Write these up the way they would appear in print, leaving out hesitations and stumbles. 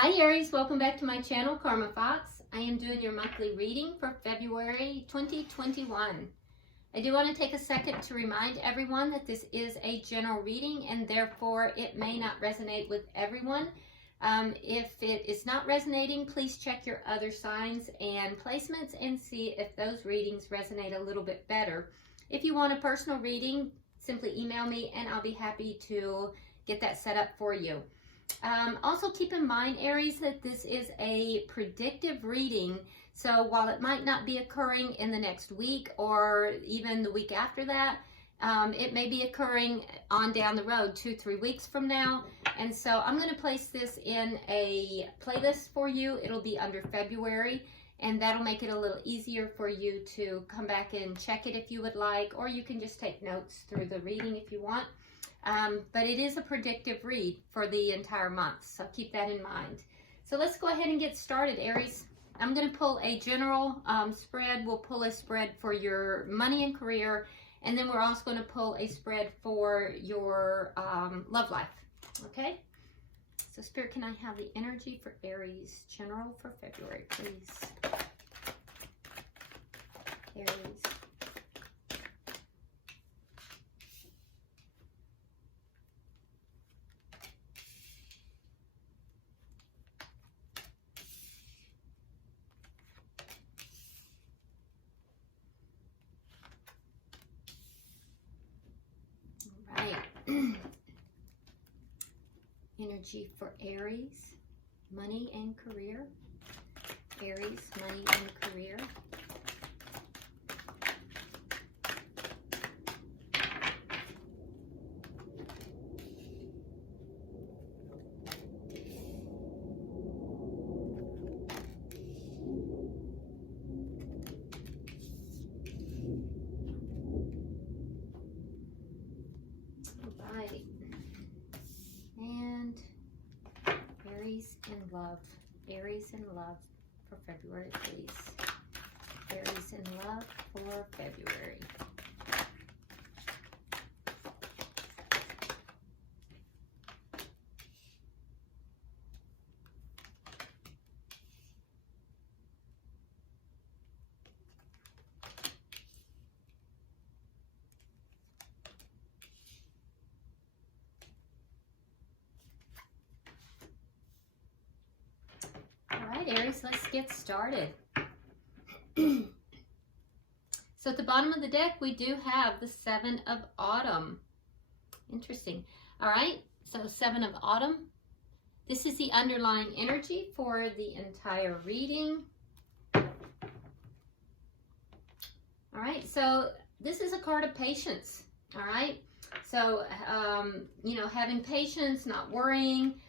Hi Aries, welcome back to my channel, Karma Fox. I am doing your monthly reading for February 2021. I do want to take a second to remind everyone that this is a general reading and therefore it may not resonate with everyone. If it is not resonating, please check your other signs and placements and see if those readings resonate a little bit better. If you want a personal reading, simply email me and I'll be happy to get that set up for you. Also keep in mind, Aries, that this is a predictive reading. So while it might not be occurring in the next week or even the week after that, it may be occurring on down the road 2-3 weeks from now. And so I'm going to place this in a playlist for you. It'll be under February, and that'll make it a little easier for you to come back and check it if you would like, or you can just take notes through the reading if you want. But it is a predictive read for the entire month, so keep that in mind. So let's go ahead and get started, Aries. I'm going to pull a general spread. We'll pull a spread for your money and career, and then we're also going to pull a spread for your love life. Okay? So Spirit, can I have the energy for Aries general for February, please? Aries. Energy for Aries, money and career. Aries, money and career. In love. Aries in love for February, please. Aries in love for February. Aries, let's get started. So at the bottom of the deck, we do have the Seven of Autumn. Interesting. All right, so Seven of Autumn. This is the underlying energy for the entire reading. All right, so this is a card of patience. All right, so, you know, having patience, not worrying,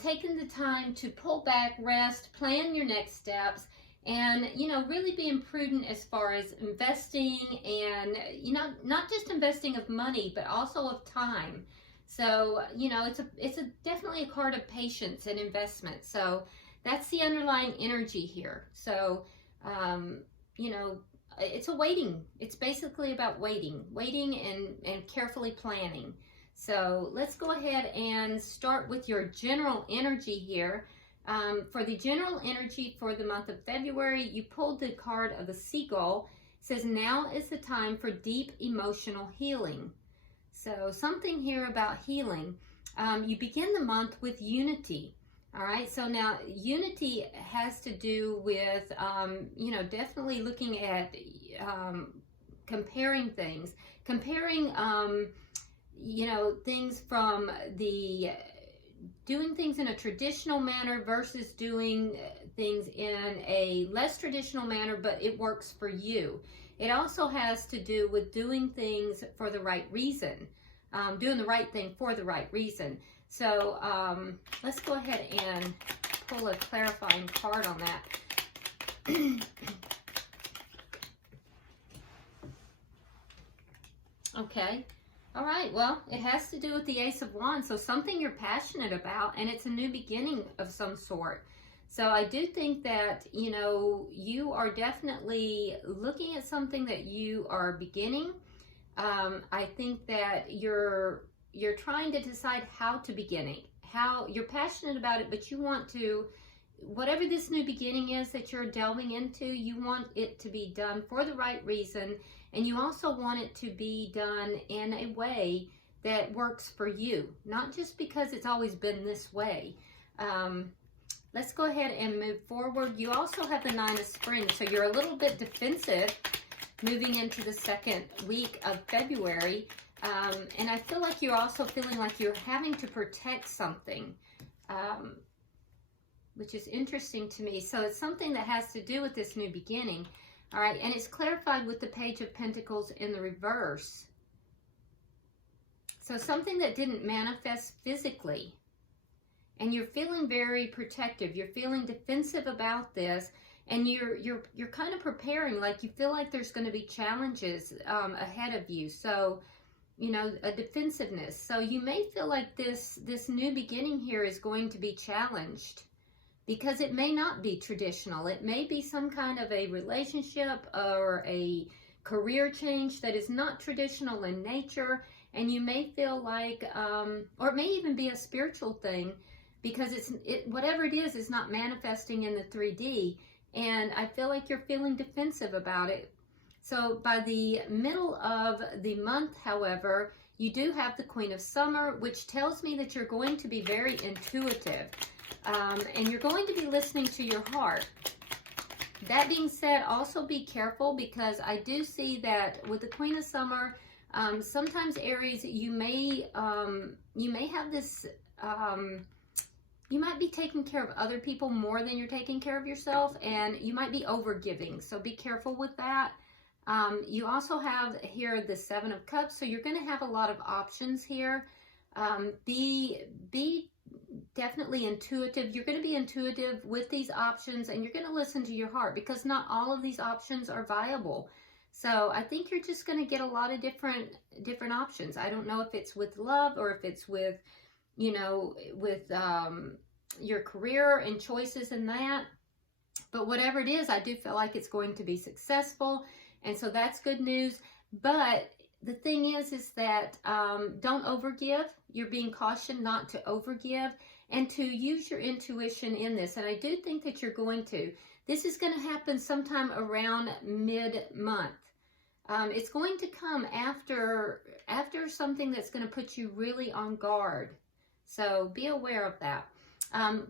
taking the time to pull back, rest, plan your next steps, and, you know, really being prudent as far as investing and, you know, not just investing of money, but also of time. So, you know, it's definitely a card of patience and investment. So that's the underlying energy here. So, you know, it's a waiting. It's basically about waiting and carefully planning. So let's go ahead and start with your general energy here. For the general energy for the month of February, you pulled the card of the Seagull. It says, now is the time for deep emotional healing. So something here about healing. You begin the month with unity. All right, so now unity has to do with, you know, definitely looking at comparing things. Comparing, you know, things from the doing things in a traditional manner versus doing things in a less traditional manner, but it works for you. It also has to do with doing things for the right reason, doing the right thing for the right reason. So let's go ahead and pull a clarifying card on that. Okay. All right, well, it has to do with the Ace of Wands, so something you're passionate about, and it's a new beginning of some sort. So I do think that, you know, you are definitely looking at something that you are beginning. I think that you're trying to decide how to begin it, how you're passionate about it, but you want to, whatever this new beginning is that you're delving into, you want it to be done for the right reason, and you also want it to be done in a way that works for you, not just because it's always been this way. Let's go ahead and move forward. You also have the Nine of Spring, so you're a little bit defensive moving into the second week of February. And I feel like you're also feeling like you're having to protect something, which is interesting to me. So it's something that has to do with this new beginning. All right, and it's clarified with the Page of Pentacles in the reverse. So something that didn't manifest physically. And you're feeling very protective. You're feeling defensive about this. And you're kind of preparing, like you feel like there's going to be challenges ahead of you. So, you know, a defensiveness. So you may feel like this new beginning here is going to be challenged, because it may not be traditional. It may be some kind of a relationship or a career change that is not traditional in nature. And you may feel like, or it may even be a spiritual thing, because whatever it is not manifesting in the 3D. And I feel like you're feeling defensive about it. So by the middle of the month, however, you do have the Queen of Summer, which tells me that you're going to be very intuitive. And you're going to be listening to your heart. That being said, also be careful, because I do see that with the Queen of Summer, sometimes Aries, you may have this, you might be taking care of other people more than you're taking care of yourself, and you might be overgiving. So be careful with that. You also have here the Seven of Cups, so you're going to have a lot of options here. Be definitely intuitive. You're going to be intuitive with these options, and you're going to listen to your heart, because not all of these options are viable. So I think you're just going to get a lot of different options. I don't know if it's with love or if it's with, you know, with your career and choices in that. But whatever it is, I do feel like it's going to be successful. And so that's good news. But the thing is that don't overgive. You're being cautioned not to overgive and to use your intuition in this. And I do think that you're going to. This is going to happen sometime around mid-month. It's going to come after something that's going to put you really on guard. So be aware of that.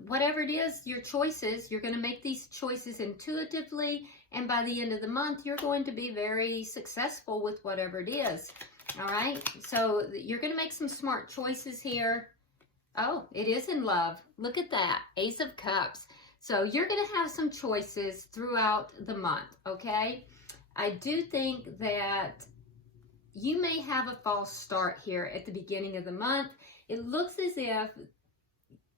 Whatever it is, your choices, you're going to make these choices intuitively, and by the end of the month, you're going to be very successful with whatever it is. All right, so you're going to make some smart choices here. Oh, it is in love. Look at that, Ace of Cups. So you're going to have some choices throughout the month, okay? I do think that you may have a false start here at the beginning of the month. It looks as if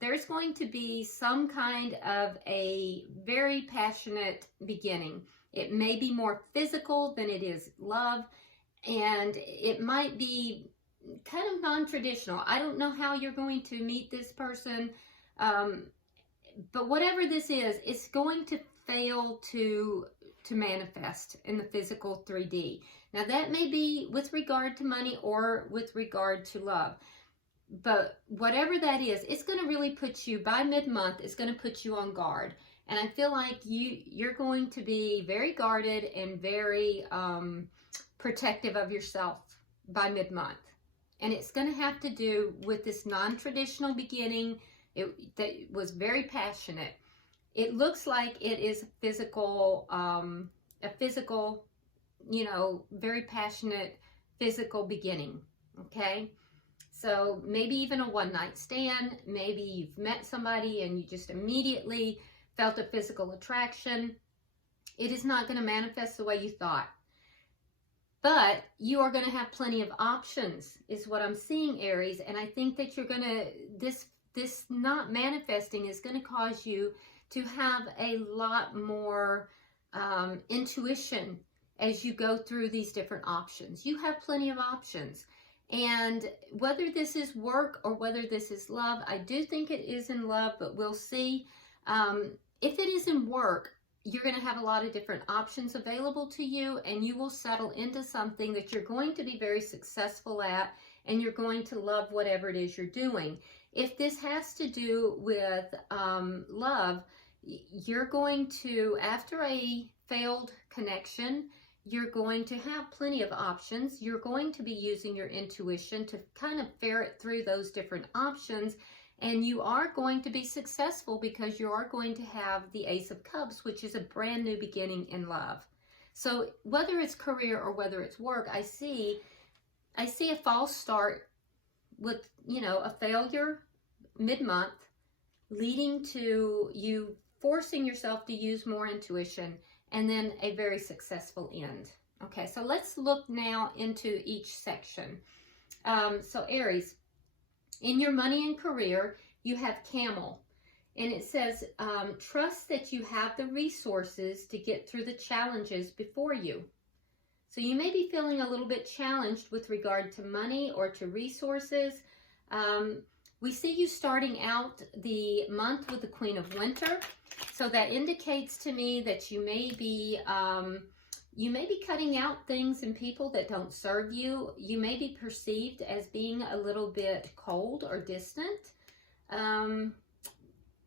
there's going to be some kind of a very passionate beginning. It may be more physical than it is love, and it might be kind of non-traditional. I don't know how you're going to meet this person, but whatever this is, it's going to fail to manifest in the physical 3D. Now that may be with regard to money or with regard to love. But whatever that is, it's going to really put you, by mid-month, it's going to put you on guard. And I feel like you're going to be very guarded and very protective of yourself by mid-month. And it's going to have to do with this non-traditional beginning that was very passionate. It looks like it is physical, a physical, you know, very passionate physical beginning, okay? So maybe even a one-night stand. Maybe you've met somebody and you just immediately felt a physical attraction. It is not going to manifest the way you thought. But you are going to have plenty of options, is what I'm seeing, Aries. And I think that you're going to, this not manifesting is going to cause you to have a lot more intuition as you go through these different options. You have plenty of options. And whether this is work or whether this is love, I do think it is in love, but we'll see. If it is in work, you're going to have a lot of different options available to you, and you will settle into something that you're going to be very successful at, and you're going to love whatever it is you're doing. If this has to do with love, you're going to, after a failed connection, you're going to have plenty of options. You're going to be using your intuition to kind of ferret through those different options, and you are going to be successful because you are going to have the Ace of Cups, which is a brand new beginning in love. So whether it's career or whether it's work, I see a false start with, you know, a failure mid-month, leading to you forcing yourself to use more intuition, and then a very successful end. Okay, so let's look now into each section. So Aries, in your money and career, you have Camel. And it says, trust that you have the resources to get through the challenges before you. So you may be feeling a little bit challenged with regard to money or to resources. We see you starting out the month with the Queen of Winter. So that indicates to me that you may be cutting out things and people that don't serve you. You may be perceived as being a little bit cold or distant.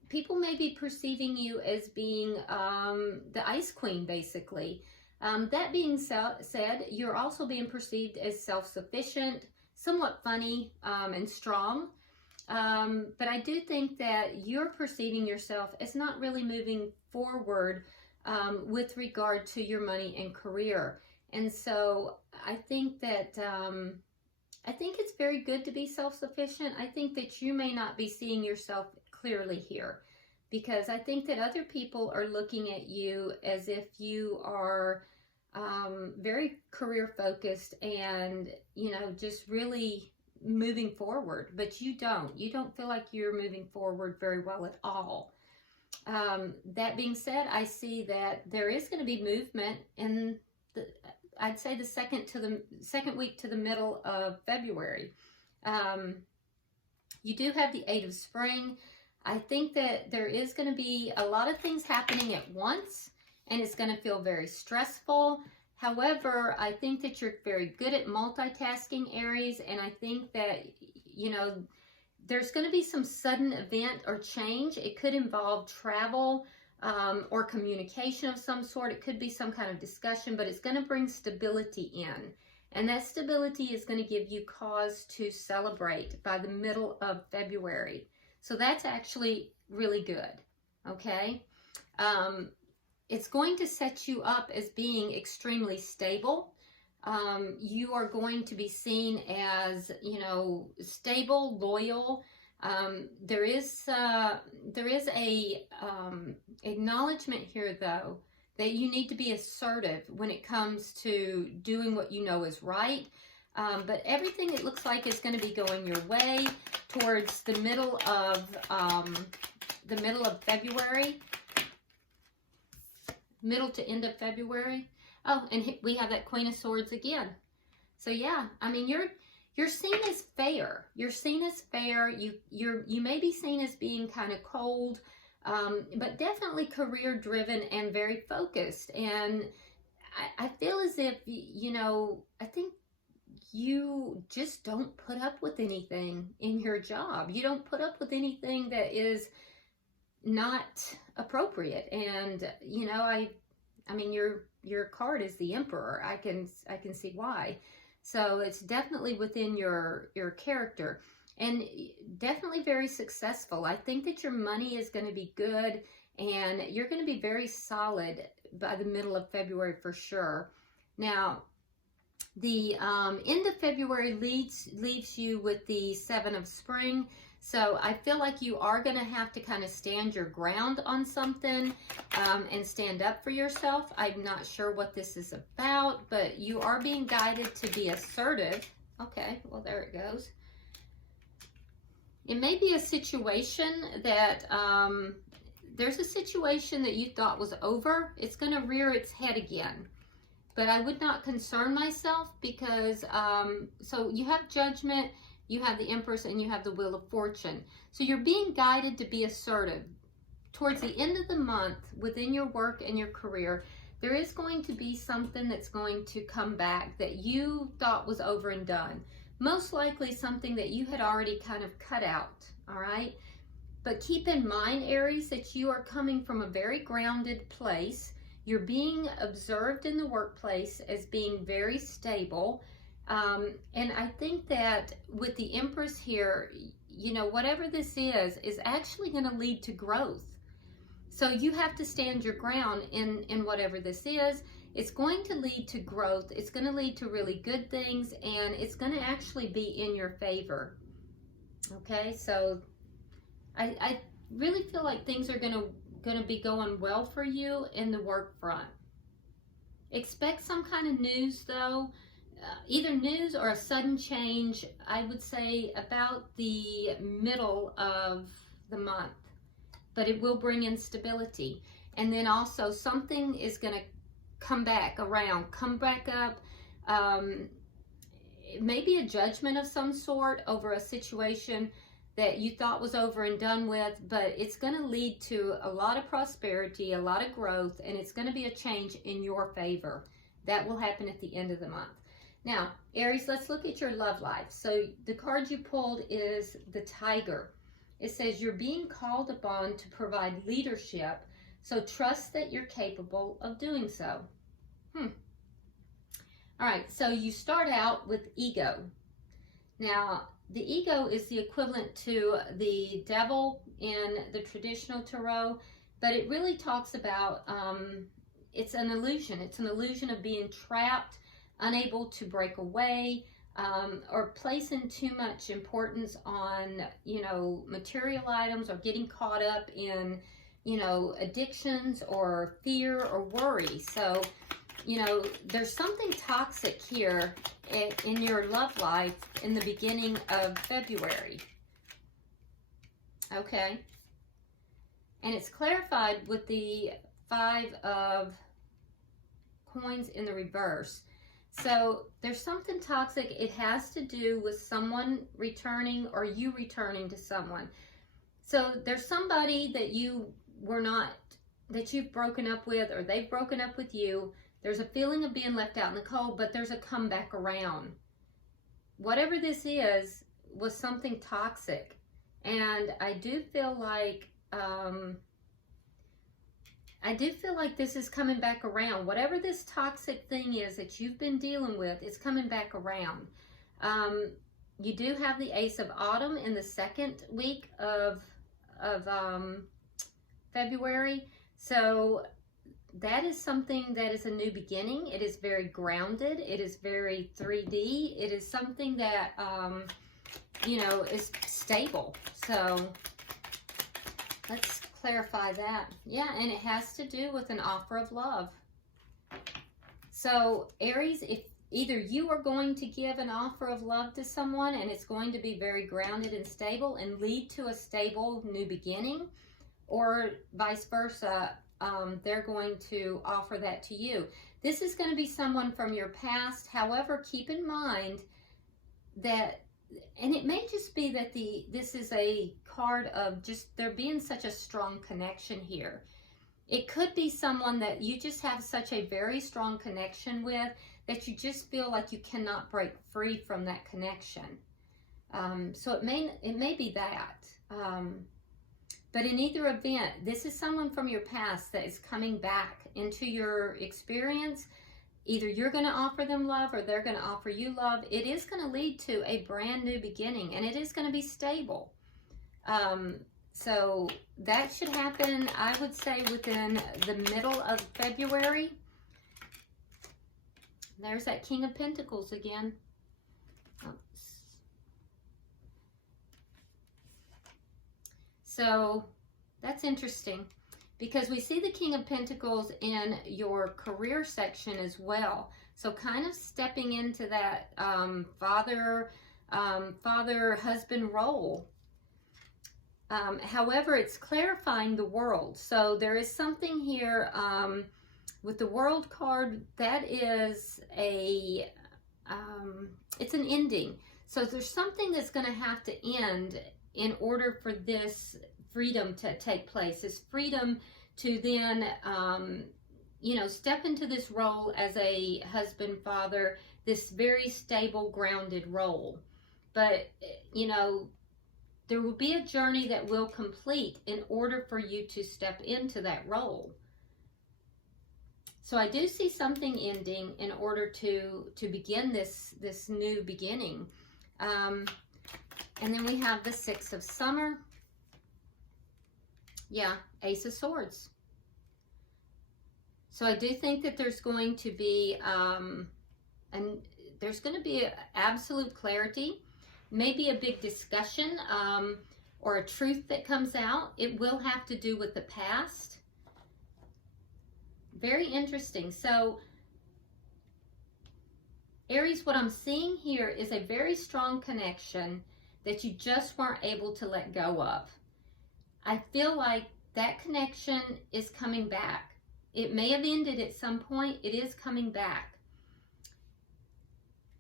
People may be perceiving you as being the Ice Queen, basically. That being said, you're also being perceived as self-sufficient, somewhat funny, and strong. But I do think that you're perceiving yourself as not really moving forward with regard to your money and career. And so I think that I think it's very good to be self-sufficient. I think that you may not be seeing yourself clearly here, because I think that other people are looking at you as if you are very career focused and, you know, just really moving forward, but you don't feel like you're moving forward very well at all. That being said, I see that there is going to be movement in I'd say the second week to the middle of February. You do have the 8 of Spring. I think that there is going to be a lot of things happening at once, and it's going to feel very stressful. However, I think that you're very good at multitasking, Aries, and I think that, you know, there's going to be some sudden event or change. It could involve travel or communication of some sort. It could be some kind of discussion, but it's going to bring stability in. And that stability is going to give you cause to celebrate by the middle of February. So that's actually really good, okay? It's going to set you up as being extremely stable. You are going to be seen as, you know, stable, loyal. There is a acknowledgement here, though, that you need to be assertive when it comes to doing what you know is right. But everything, it looks like, is going to be going your way towards the middle of February, middle to end of February. Oh, and we have that Queen of Swords again. So yeah, I mean, you're seen as fair. You're seen as fair. You may be seen as being kind of cold, but definitely career driven and very focused. And I feel as if, you know, I think you just don't put up with anything in your job. You don't put up with anything that is not appropriate. And, you know, I mean, your card is the Emperor. I can see why. So it's definitely within your character, and definitely very successful. I think that your money is going to be good, and you're going to be very solid by the middle of February for sure. Now, the end of February leaves you with the 7 of Spring. So I feel like you are going to have to kind of stand your ground on something and stand up for yourself. I'm not sure what this is about, but you are being guided to be assertive. Okay, well, there it goes. It may be a situation that there's a situation that you thought was over. It's going to rear its head again. But I would not concern myself because, so you have Judgment, you have the Empress, and you have the Wheel of Fortune. So you're being guided to be assertive. Towards the end of the month, within your work and your career, there is going to be something that's going to come back that you thought was over and done. most likely something that you had already kind of cut out, all right? But keep in mind, Aries, that you are coming from a very grounded place. You're being observed in the workplace as being very stable. And I think that with the Empress here, you know, whatever this is actually going to lead to growth. So you have to stand your ground in whatever this is. It's going to lead to growth. It's going to lead to really good things, and it's going to actually be in your favor. Okay, so I really feel like things are going to be going well for you in the work front. Expect some kind of news, though, either news or a sudden change, I would say about the middle of the month, but it will bring in stability. And then also something is going to come back around, come back up. Maybe a judgment of some sort over a situation that you thought was over and done with, but it's going to lead to a lot of prosperity, a lot of growth, and it's going to be a change in your favor. That will happen at the end of the month. Now, Aries, let's look at your love life. So the card you pulled is the Tiger. It says you're being called upon to provide leadership, so trust that you're capable of doing so. All right, so you start out with ego. Now, the ego is the equivalent to the devil in the traditional tarot, but it really talks about, it's an illusion. It's an illusion of being trapped, unable to break away, or placing too much importance on, you know, material items, or getting caught up in, you know, addictions or fear or worry. So, you know, there's something toxic here in your love life in the beginning of February. Okay. And it's clarified with the 5 of coins in the reverse. So there's something toxic. It has to do with someone returning or you returning to someone. So there's somebody that you were not, that you've broken up with, or they've broken up with you. There's a feeling of being left out in the cold, but there's a comeback around. Whatever this is was something toxic. And I do feel like this is coming back around. Whatever this toxic thing is that you've been dealing with, it's coming back around. You do have the Ace of Autumn in the second week of February. So that is something that is a new beginning. It is very grounded. It is very 3D. It is something that, you know, is stable. So let's clarify that. Yeah, and it has to do with an offer of love. So Aries, if either you are going to give an offer of love to someone, and it's going to be very grounded and stable and lead to a stable new beginning, or vice versa, they're going to offer that to you. This is going to be someone from your past. However, keep in mind that, and it may just be that this is a card of just there being such a strong connection here. It could be someone that you just have such a very strong connection with that you just feel like you cannot break free from that connection. So it may be that. But in either event, this is someone from your past that is coming back into your experience. Either you're going to offer them love or they're going to offer you love. It is going to lead to a brand new beginning, and it is going to be stable. So that should happen, I would say, within the middle of February. There's that King of Pentacles again. Oops. So that's interesting, because we see the King of Pentacles in your career section as well. So kind of stepping into that father-husband role. However, it's clarifying the world. So there is something here with the World card that is it's an ending. So there's something that's going to have to end in order for this freedom to take place. This freedom to then, you know, step into this role as a husband, father, this very stable, grounded role. But, you know, there will be a journey that will complete in order for you to step into that role. So I do see something ending in order to begin this new beginning. And then we have the Six of Summer. Yeah, Ace of Swords. So I do think that there's going to be absolute clarity, maybe a big discussion or a truth that comes out. It will have to do with the past. Very interesting. So Aries, what I'm seeing here is a very strong connection that you just weren't able to let go of. I feel like that connection is coming back. It may have ended at some point. It is coming back.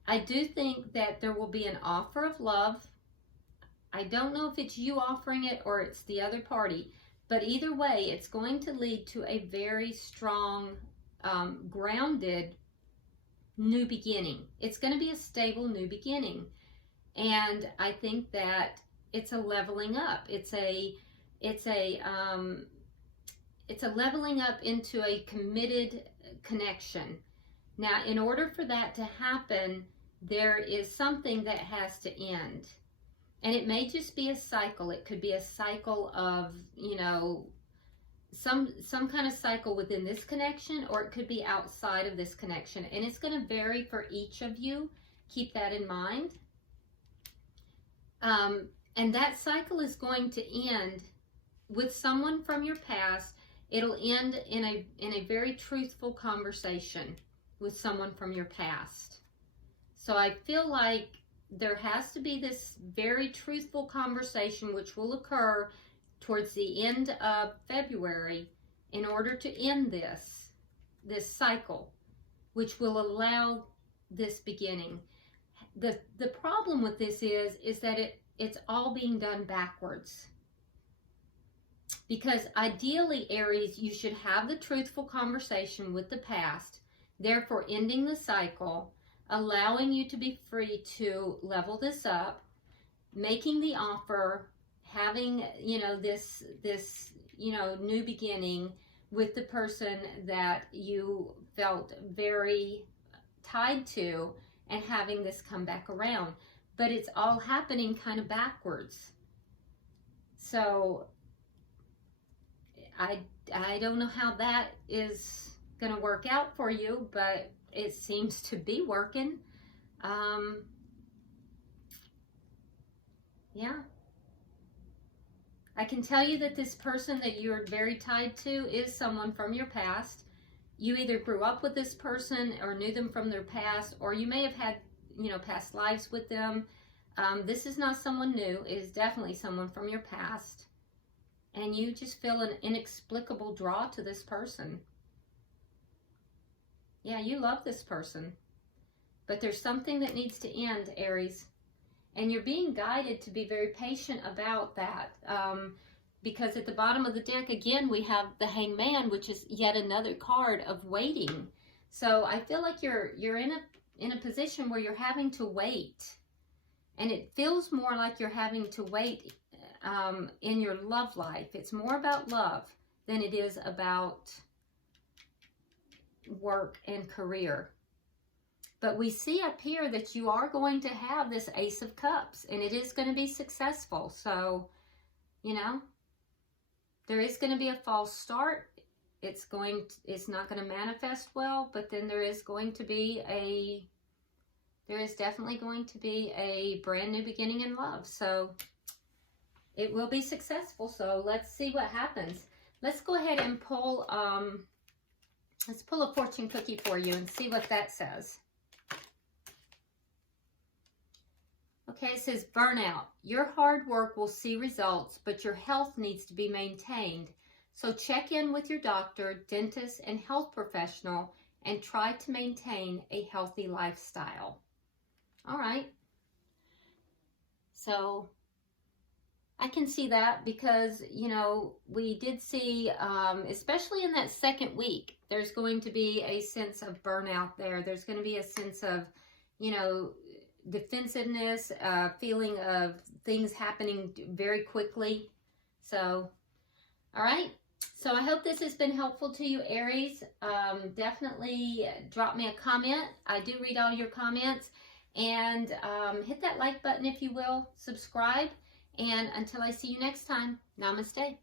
I do think that there will be an offer of love. I don't know if it's you offering it or it's the other party, but either way, it's going to lead to a very strong, grounded new beginning. It's going to be a stable new beginning. And I think that it's a leveling up. It's a leveling up into a committed connection. Now, in order for that to happen, there is something that has to end. And it may just be a cycle. It could be a cycle of, you know, some kind of cycle within this connection, or it could be outside of this connection. And it's going to vary for each of you. Keep that in mind. And that cycle is going to end with someone from your past. It'll end in a very truthful conversation with someone from your past. So I feel like there has to be this very truthful conversation which will occur towards the end of February in order to end this cycle, which will allow this beginning. The problem with this is that it's all being done backwards. Because ideally, Aries, you should have the truthful conversation with the past, therefore ending the cycle, allowing you to be free to level this up, making the offer, having, you know, this you know, new beginning with the person that you felt very tied to, and having this come back around. But it's all happening kind of backwards. So I don't know how that is going to work out for you, but it seems to be working. Yeah. I can tell you that this person that you're very tied to is someone from your past. You either grew up with this person or knew them from their past, or you may have had, you know, past lives with them. This is not someone new. It is definitely someone from your past. And you just feel an inexplicable draw to this person. Yeah, you love this person. But there's something that needs to end, Aries. And you're being guided to be very patient about that. Because at the bottom of the deck, again, we have the Hangman, which is yet another card of waiting. So I feel like you're in a position where you're having to wait. And it feels more like you're having to wait in your love life. It's more about love than it is about work and career. But we see up here that you are going to have this Ace of Cups, and it is going to be successful. So, you know, there is going to be a false start. It's not going to manifest well, but then there is definitely going to be a brand new beginning in love. So it will be successful. So let's see what happens. Let's go ahead and pull, let's pull a fortune cookie for you and see what that says. Okay, it says burnout. Your hard work will see results, but your health needs to be maintained. So check in with your doctor, dentist, and health professional and try to maintain a healthy lifestyle. All right. So I can see that because, you know, we did see, especially in that second week, there's going to be a sense of burnout there. There's going to be a sense of, you know, defensiveness, feeling of things happening very quickly. So, all right. So I hope this has been helpful to you, Aries. Definitely drop me a comment. I do read all your comments. And hit that like button if you will. Subscribe. And until I see you next time, namaste.